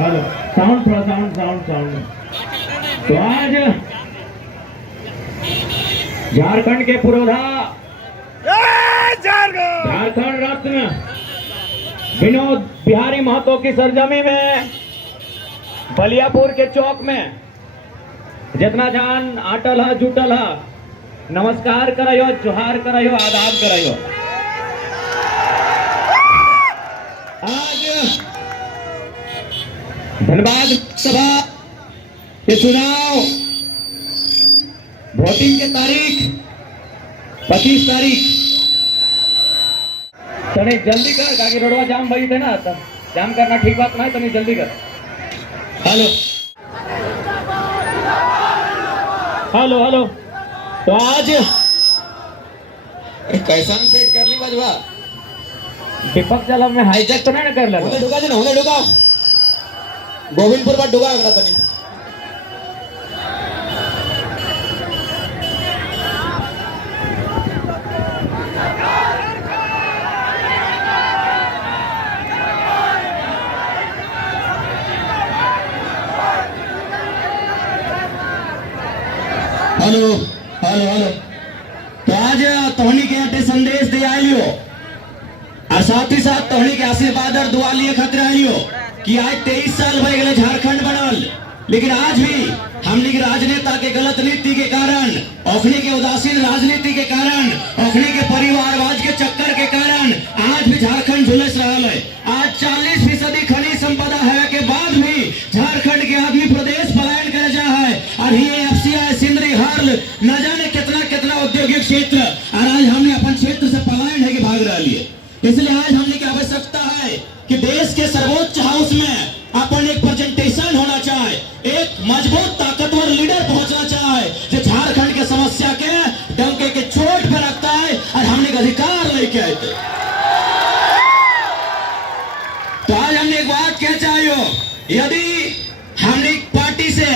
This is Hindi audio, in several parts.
हेलो साउंड थोड़ा साउंड। तो आज झारखंड के पुरोधा झारखंड रत्न विनोद बिहारी महतो की सरजमी में बलियापुर के चौक में जितना जान आटल है जुटल है, नमस्कार करायो, जोहार करायो, आदाब करायो। आज धनबाद सभा के चुनाव वोटिंग के तारीख 25 तारीख। तने जल्दी कर ताकि रोडवा जाम भई थे ना, जाम करना ठीक बात नहीं, तने जल्दी कर। Hello hello hello. तो आज कैसा सेट कर ली बजवा दीपक चला में हाईजैक तो नहीं ना कर ले। उन्हें डुगा देना, उन्हें डुगा गोविंदपुर पर डुगा अगला तनी। Hello hello hello. तो आज तोहनी के अटे संदेश दे आलियो और साथ ही साथ तोहनी के आशीर्वाद और दुआ लिए खतरा आलियो कि आज 23 साल भय गए झारखंड बनल, लेकिन आज भी हमने के राजनेता के गलत नीति के कारण, ओखनी के उदासीन राजनीति के कारण, ओखनी के परिवारवाद के चक्कर के कारण आज भी झारखंड झुलस रहा है। आज 40% खनिज संपदा है के बाद भी झारखंड के आदमी प्रदेश पलायन कर जा है और ये एफसीआई सिंदरी हाल न जाने कितना कितना औद्योगिक क्षेत्र, और आज हमने अपन क्षेत्र से पलायन है कि भाग रहा लिए। इसलिए आज हमने की आवश्यकता है कि देश के सर्वोच्च हाउस में अपन एक प्रेजेंटेशन होना चाहे, एक मजबूत ताकतवर लीडर पहुंचना चाहे जो झारखंड के समस्या के डंके के चोट पे रखता है और हमने अधिकार लेके आए थे। तो आज हमने एक बात कह चाहिए, यदि हमने पार्टी से,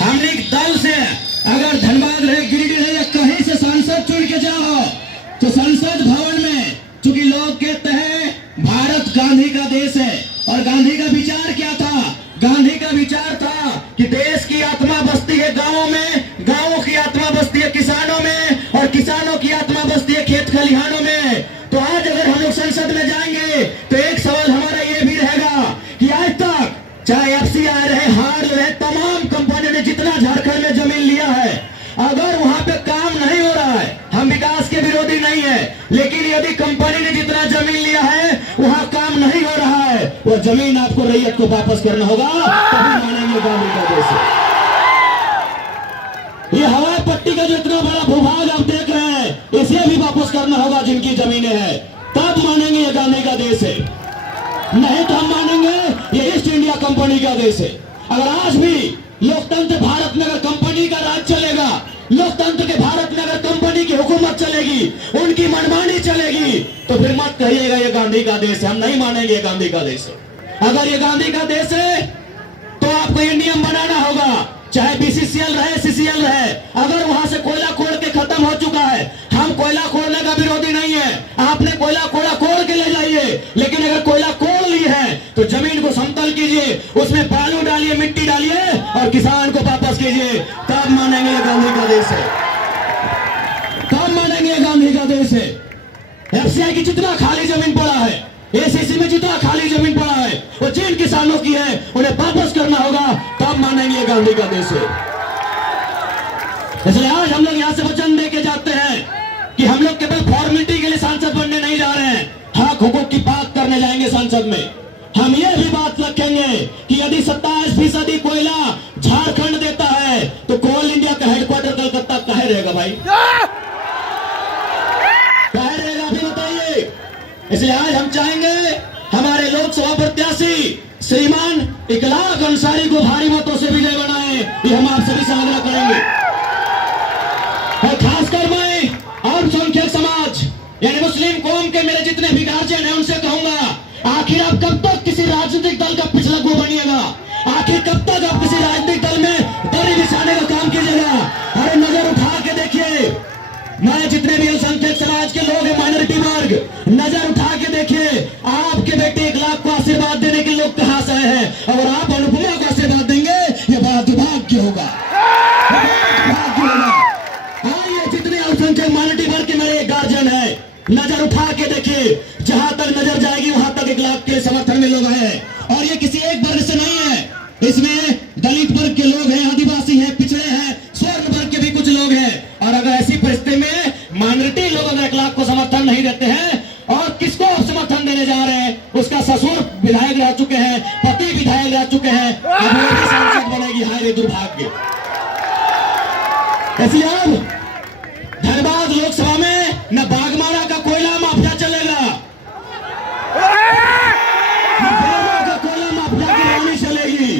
हमने दल से अगर धनबाद रहे, गिरिडीह रहे या कहीं से सांसद चुन के जाओ तो संसद भवन में, चूंकि लोग कहते हैं भारत गांधी का देश है, और गांधी का विचार क्या था? गांधी का विचार था कि देश की आत्मा बसती है गांवों में, गांवों की आत्मा बसती है किसानों में, और किसानों की आत्मा बसती है खेत खलिहानों में। तो आज अगर हम लोग संसद में जाएंगे तो एक सवाल हमारा ये भी रहेगा कि आज तक चाहे एफसीआई रहे, हार रहे, तमाम कंपनियों ने जितना झारखंड में जमीन लिया है, अगर वहां पे काम नहीं हो रहा है, हम विकास के विरोधी नहीं है, लेकिन यदि कंपनी ने जितना जमीन लिया है वहां काम नहीं हो रहा है, वो जमीन आपको रैयत को वापस करना होगा, तभी मानेंगे गांधी का देश है। ये हवाई पट्टी का जो इतना बड़ा भूभाग आप देख रहे हैं, इसे भी वापस करना होगा जिनकी जमीनें हैं, तब मानेंगे ये गांधी का देश है। नहीं तो हम मानेंगे ये ईस्ट इंडिया कंपनी का देश है। अगर आज भी लोकतंत्र भारत में अगर कंपनी का राज चलेगा, लोकतंत्र के भारत में अगर कंपनी की हुकूमत चलेगी, उनकी मनमानी चलेगी, तो फिर मत कहिएगा ये गांधी का देश है। हम नहीं मानेंगे ये गांधी का देश है। अगर ये गांधी का देश है तो आपको ये नियम बनाना होगा, चाहे बीसीसीएल रहे, सीसीएल रहे, अगर वहां से कोयला खोल के खत्म हो चुका है, हम कोयला खोलने का विरोधी नहीं है, आपने कोयला खोल के ले जाइए, लेकिन अगर कोयला खोल ली है तो जमीन को समतल कीजिए, उसमें बालू डालिए, मिट्टी डालिए और किसान को वापस कीजिए, तब मानेंगे ये गांधी का देश है, तब मानेंगे ये गांधी का देश है। एफसीआई की जितना खाली जमीन पड़ा है, एसीसी में जितना खाली जमीन पड़ा है, वो जिन किसानों की है उन्हें वापस करना होगा, तब मानेंगे ये गांधी का देश है। इसलिए आज हम लोग यहाँ से वचन दे के जाते हैं कि हम लोग केवल फॉर्मेलिटी के लिए सांसद बनने नहीं जा रहे हैं, हक हुकूक की बात करने जाएंगे संसद में। हम ये भी बात रखेंगे कि यदि 27% कोयला झारखंड देता है तो कोल इंडिया का हेडक्वार्टर कलकत्ता कहे रहेगा भाई, कहे रहेगा, अभी बताइए। इसलिए आज हम चाहेंगे हमारे लोकसभा प्रत्याशी श्रीमान इकलाक अंसारी को भारी मतों से विजय बनाए, ये हम आप सभी से आग्रह करेंगे। और खासकर मैं अल्पसंख्यक समाज यानी मुस्लिम कौम के मेरे जितने भी गार्जियन हैं उनसे कहूंगा, आखिर आप कब तक किसी राजनीतिक दल का पिछला गो बनिएगा? आखिर कब तक आप किसी राजनीतिक दल में दरी बिछाने का काम कीजिएगा? अरे नजर उठा के देखिए, मैं जितने भी अल्पसंख्यक समाज के लोग हैं, माइनॉरिटी वर्ग, नजर उठा के देखिए, आपके बेटे 1 लाख को आशीर्वाद देने के लोग कहां से हैं, और आप नजर उठा के देखिए, जहां तक नजर जाएगी वहां तक 1 लाख के समर्थन में लोग हैं। और ये किसी एक वर्ग से नहीं है, इसमें दलित वर्ग के लोग हैं, आदिवासी हैं, पिछड़े हैं, स्वर्ण वर्ग के भी कुछ लोग हैं। और अगर ऐसी परिस्थिति में माइनॉरिटी लोग अगर 1 लाख को समर्थन नहीं देते हैं, और किसको आप समर्थन देने जा रहे हैं? उसका ससुर विधायक रह चुके हैं, पति विधायक रह चुके हैं, अब वो भी सांसद बनेगी। हाय रे दुर्भाग्य। इसलिए अब धनबाद लोकसभा में न बागमारा का कोयला माफिया चलेगा, न बेलवा का कोयला माफिया की रानी चलेगी।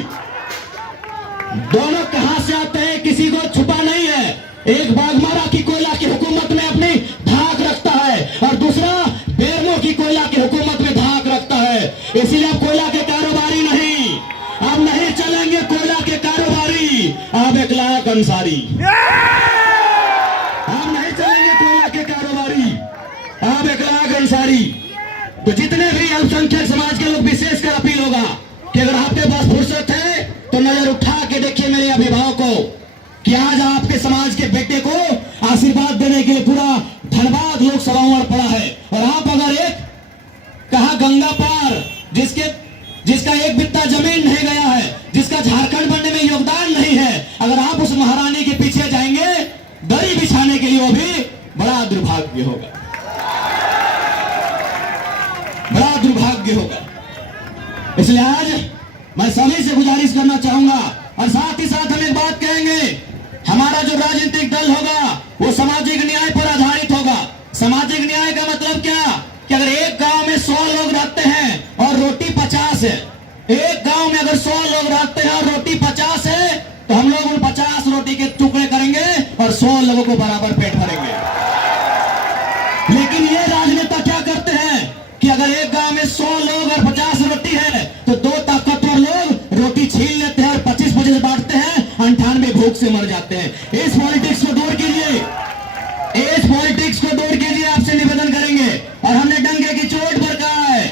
दोनों कहां से आते हैं किसी को छुपा नहीं है। एक बागमारा की कोयला की हुकूमत में अपनी धाक रखता है, और दूसरा बेरमो की कोयला की हुकूमत में धाक रखता है। इसीलिए अब कोयला के कारोबारी नहीं, अब नहीं चलेंगे कोयला के कारोबारी, अब 1 लाख अंसारी। हम नहीं चलेंगे कोयला के कारोबारी, अब 1 लाख अंसारी। तो जितने भी अल्पसंख्यक समाज के लोग, विशेषकर अपील होगा कि अगर आपके पास फुर्सत है तो नजर उठा के देखिए मेरे अभिभावकों, कि आज आपके समाज के बेटे को आशीर्वाद देने के लिए पूरा धनबाद लोकसभा उमड़ पड़ा है। और आप अगर एक कहा गंगा पार, जिसका 1 बित्ता जमीन नहीं गया है, जिसका झारखंड बनने में योगदान नहीं है, अगर आप उस महारानी के पीछे जाएंगे दरी बिछाने के लिए, वो भी बड़ा दुर्भाग्य होगा, बड़ा दुर्भाग्य होगा। इसलिए आज मैं सभी से गुजारिश करना चाहूंगा, और साथ ही साथ हम एक बात कहेंगे, हमारा जो राजनीतिक दल होगा वो सामाजिक न्याय पर आधारित होगा। सामाजिक न्याय का मतलब क्या? कि अगर एक गांव में 100 लोग रहते हैं और रोटी 50 है, एक गांव में अगर 100 लोग रहते हैं और रोटी 50 है, तो हम लोग उन 50 रोटी के टुकड़े करेंगे और 100 लोगों को बराबर पेट भरेंगे। लेकिन ये राजनेता क्या करते हैं कि अगर एक गांव में 100 लोग और 50 रोटी है, तो 2 ताकतवर लोग रोटी छीन लेते हैं और 25-25 बांटते हैं, 98 भूख से मर जाते हैं। इस पॉलिटिक्स को दूर कीजिए, इस पॉलिटिक्स को दूर कीजिए, आपसे निवेदन करेंगे। और हमने डंके की चोट पर कहा है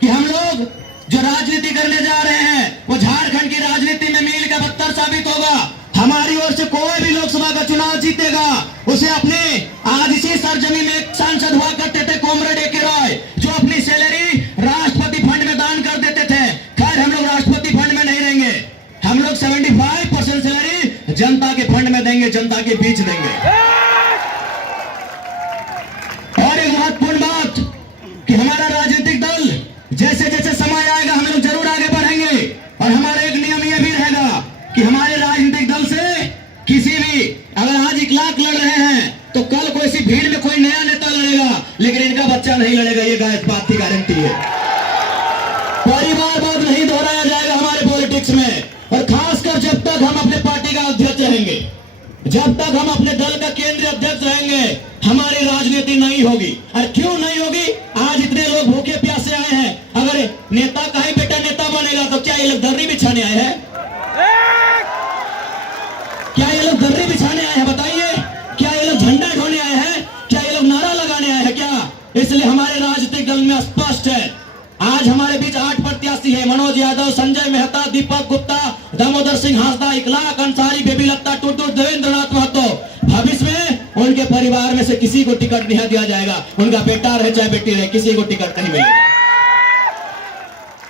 कि हम लोग जो राजनीति करने जा रहे हैं वो झारखंड की राजनीति में मील का पत्थर साबित होगा। हमारी ओर से कोई भी लोकसभा का चुनाव जीतेगा, उसे अपने आज इसी सरजमी में एक सांसद हुआ करते थे कॉमरेड ए.के. रॉय, जो अपनी सैलरी राष्ट्रपति फंड में दान कर देते थे। खैर हम लोग राष्ट्रपति फंड में नहीं देंगे, हम लोग 75% सैलरी जनता के फंड में देंगे, जनता के बीच देंगे। और एक महत्वपूर्ण बात कि हमारा राजनीतिक दल जैसे जैसे समय आएगा हम लोग जरूर आगे बढ़ेंगे। और हमारा एक नियम यह भी रहेगा कि हमारे राजनीतिक दल से किसी भी, अगर आज 1 लाख लड़ रहे हैं तो कल कोई सी भीड़ में कोई नया नेता लड़ेगा, लेकिन इनका बच्चा नहीं लड़ेगा, ये इस बात की गारंटी है। परिवारवाद नहीं दोहराया जाएगा हमारे पॉलिटिक्स में। और खासकर जब तक हम अपने पार्टी का अध्यक्ष रहेंगे, जब तक हम अपने दल का केंद्रीय अध्यक्ष रहेंगे, हमारी राजनीति नहीं होगी। और क्यों नहीं होगी? आज इतने लोग भूखे प्यासे आए हैं, अगर नेता का ही बेटा नेता बनेगा तो क्या ये लोग दर्री बिछाने आए हैं? क्या ये लोग दर्री बिछाने आए हैं? बताइए, क्या ये लोग झंडा ढोने आए हैं? क्या ये लोग नारा लगाने आए हैं क्या? इसलिए हमारे राजनीतिक दल में स्पष्ट है, आज हमारे बीच 8 प्रत्याशी है, मनोज यादव, संजय मेहता, दीपक गुप्ता, दामोदर सिंह हांसदा, 1 लाख अंसारी, बेबी लता टुटू, देवेंद्र नाथ महतो। भविष्य में उनके परिवार में से किसी को टिकट नहीं दिया जाएगा, उनका बेटा रहे चाहे बेटी रहे, किसी को टिकट नहीं मिलेगा।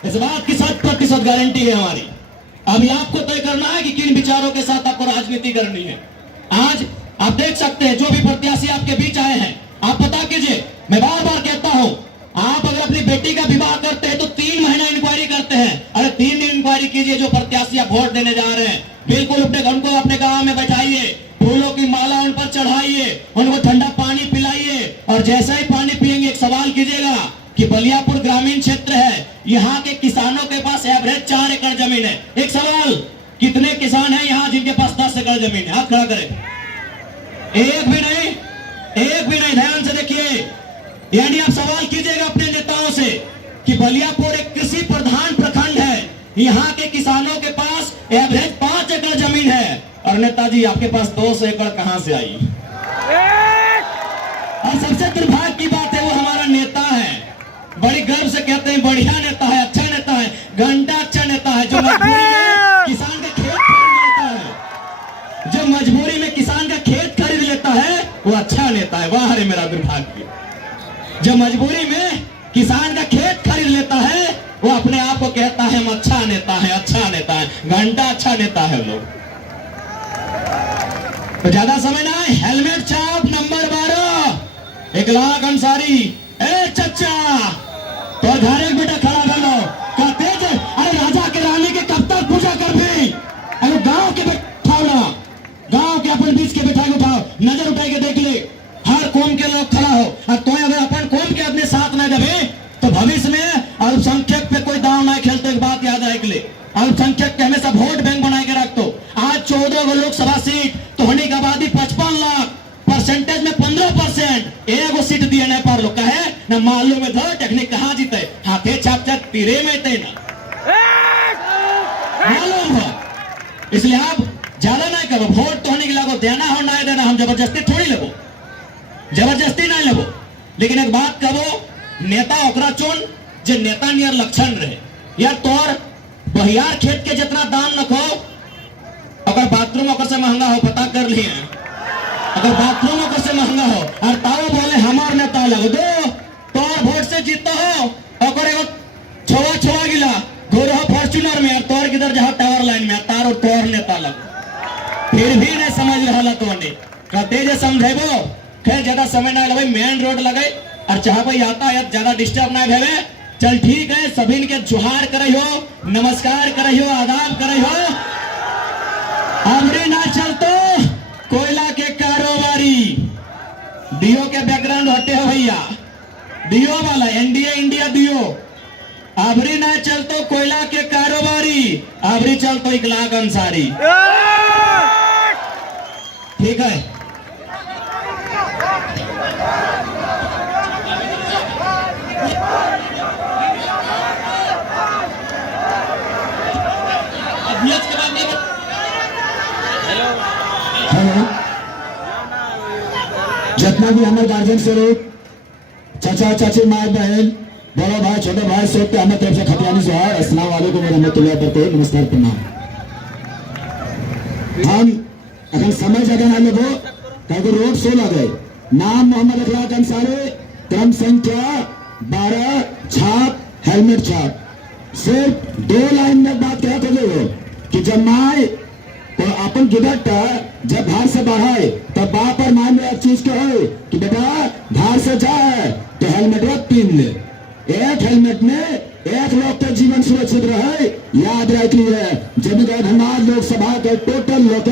इस बात की 100% गारंटी है हमारी। अभी आपको तय करना है कि किन विचारों के साथ आपको राजनीति करनी है। आज आप देख सकते हैं जो भी प्रत्याशी आपके बीच आए हैं, आप पता कीजिए। मैं बार बार कहता हूं, आप अगर अपनी बेटी का विवाह करते हैं तो 3 महीना इंक्वायरी करते हैं। अरे 3 दिन इंक्वायरी कीजिए। जो प्रत्याशी आप वोट देने जा रहे हैं, बिल्कुल उनको अपने गांव में बैठाइए, फूलों की माला उन पर चढ़ाइए, उनको ठंडा पानी पिलाइए, और जैसा ही पानी पिएंगे एक सवाल कीजिएगा कि बलियापुर ग्रामीण क्षेत्र है, यहाँ के किसानों के पास एवरेज 4 एकड़ जमीन है। एक सवाल, कितने किसान हैं यहाँ जिनके पास 10 एकड़ जमीन है? हाथ खड़ा करें। एक भी नहीं, एक भी नहीं। ध्यान से देखिए, यानी आप सवाल कीजिएगा अपने नेताओं से कि बलियापुर एक कृषि प्रधान प्रखंड है, यहाँ के किसानों के पास एवरेज 5 एकड़ जमीन है, और नेताजी आपके पास 200 एकड़ कहां से आई? और सबसे दुर्भाग्य की बात है, वो हमारा नेता है, बड़ी गर्व से कहते हैं बढ़िया नेता है, अच्छा नेता है, घंटा अच्छा नेता है, जो मजबूरी में किसान का खेत खरीद लेता है, जो मजबूरी में किसान का खेत खरीद लेता है, वो अच्छा नेता है। वाह रे मेरा दुर्भाग्य। जो मजबूरी में किसान का खेत खरीद लेता है, वो अपने आप को कहता है हम अच्छा नेता है, अच्छा नेता है, घंटा अच्छा नेता है लोग। तो ज्यादा समय ना, हेलमेट छाप नंबर 12 1 लाख अंसारी। ए चचा तो घर एक बेटा खड़ा कर लो, कहते थे अरे राजा के रानी के कब तक पूजा कर भी, अरे गांव के बैठाओ ना, गांव के अपन बीच के बैठा के उठाओ, नजर उठाई के देख ले, हर कौम के लोग खड़ा हो। और तो अगर अपन कौम के अपने साथ न देवे तो भविष्य में अल्पसंख्यक पे कोई दाव ना खेलते। एक बात याद रख ले, अल्पसंख्यक के हमेशा वोट बैंक बना के रख दो। आज 14 गो लोकसभा सीट तो होने की आबादी 55 लाख, परसेंटेज में 15%, एगो सीट दिए नहीं पार लोग कहे ना मालूम है था टेक्निक कहाँ जीते, हाथे छाप छाप तीरे में थे ना मालूम है। इसलिए आप ज्यादा नहीं करो, वोट तो होने के लागो देना हो ना देना, हम जबरदस्ती थोड़ी लेबो, जबरदस्ती नहीं लेबो। लेकिन एक बात कहो, नेता ओकरा चुन जे नेता नियर लक्षण रहे। यार तोर बहियार खेत के जितना दाम न खो, अगर बाथरूम ओकर से महंगा हो, पता कर लिए, अगर बाथरूम ओकर से महंगा हो और ताऊ बोले हमार नेता लगो दो, तोर वोट से जीतो हो, ओकर एगो छोवा छोवा गिला घोर हो फॉर्च्यूनर में, तोर किधर जाओ टावर लाइन में, तार और तोर नेता लग, फिर भी नहीं समझ रहा तो ने कहते जे समझेबो। खैर ज्यादा समय ना लगे, मेन रोड लगे और चाहे भाई यातायात ज्यादा डिस्टर्ब ना भेवे। चल ठीक है, सभी के जुहार करे हो, नमस्कार करे हो, आदाब करे हो। अबरी ना चलतो कोयला के कारोबारी, डीओ के बैकग्राउंड हटे हो भैया, डीओ वाला एनडीए इंडिया डीओ। अबरी ना चलतो कोयला के कारोबारी, अबरी चलतो 1 लाख अंसारी। ठीक है, जितना भी हमारे गार्जियन से लोग, चाचा चाची माँ बहन बड़ा भाई छोटे भाई सब पे हमारे तरफ से खतियानी जोहार, अस्सलाम वालेकुम रहमतुल्लाह बरकातहू, नमस्कार प्रणाम। हम अगर समय जगह है लोगों कहीं रोड शो लगे, नाम मोहम्मद अखलाक अंसारी, क्रम संख्या 12, छाप हेलमेट छाप। सिर्फ 2 लाइन में बात कहते थे कि जब माए तो अपन गिदटा जब घर से बाहर तब बाप पर मान में एक चीज कहे कि बेटा घर से जाए तो हेलमेट पहन ले। एक हेलमेट में 1 लोग का जीवन सुरक्षित रहे, याद रखिए। जब धनबाद लोकसभा के टोटल लोग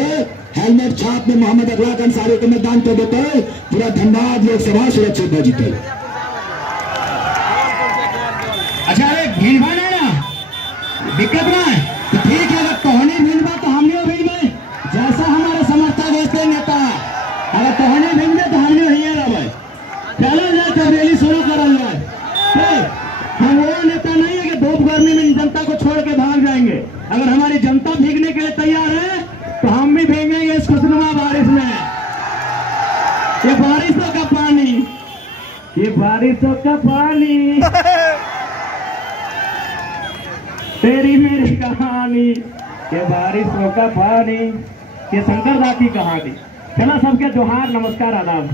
हेलमेट छाप में मोहम्मद अखलाक अंसारी के मैदान पे देते, पूरा धनबाद लोकसभा सुरक्षित में जीते। अच्छा अरे भीड़ भाड़ है ना, दिक्कत ना है तो ठीक है, अगर तोहनी भीड़ बा तो हमने भीड़ में जैसा हमारे समर्थक वैसे नेता, अगर तोहनी भीड़ में तो हमने ही रहे। चलो जाए तो रैली शुरू करल जाए। हम वो नेता नहीं है कि धूप गर्मी में जनता को छोड़ के भाग जाएंगे। अगर हमारी जनता भीगने के लिए तैयार है तो हम भी भीगेंगे इस खुशनुमा बारिश में। ये बारिशों का पानी, ये बारिशों का पानी, तेरी मेरी कहानी, ये बारिशों का पानी, ये शंकर दा की कहानी। चला सबके जोहार, नमस्कार, आदाब।